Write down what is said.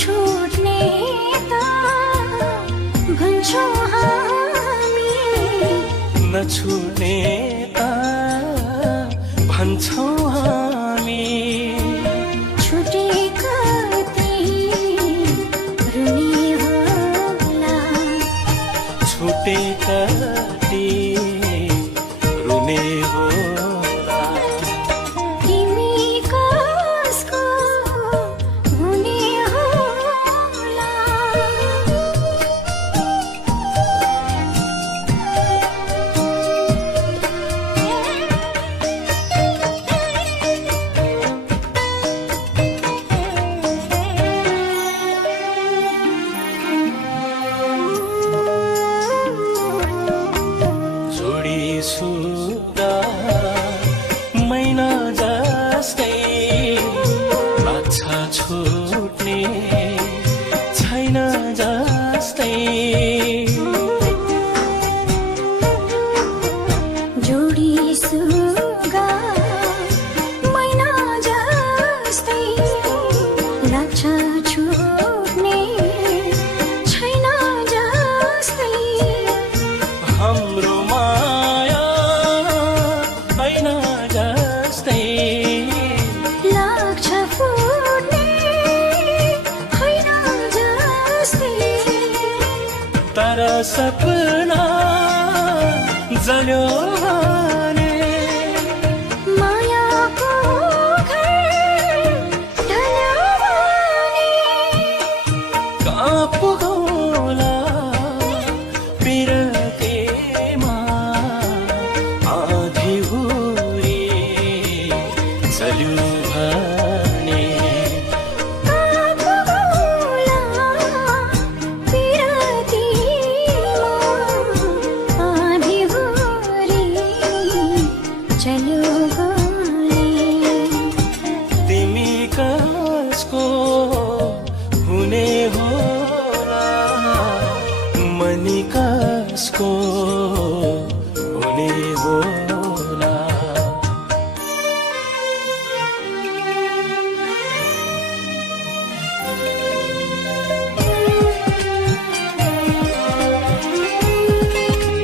छुट्ने त भन्छौँ हामी, नछुट्ने त भन्छौँ हामी। छुटे कति रुने होला, छुटे कति रुने होला। तिमी कसको हुने होला। जोडी सुगा मैना जस्तै लाग्छ छुट्ने छैन जस्तै। जोडी सुगा मैना जस्तै लाग्छ छुट्ने छैन जस्तै। हाम्रो माया ऐन जस्तै लाग्छ फुट्ने होइन जस्तै। तर सपना जल्यो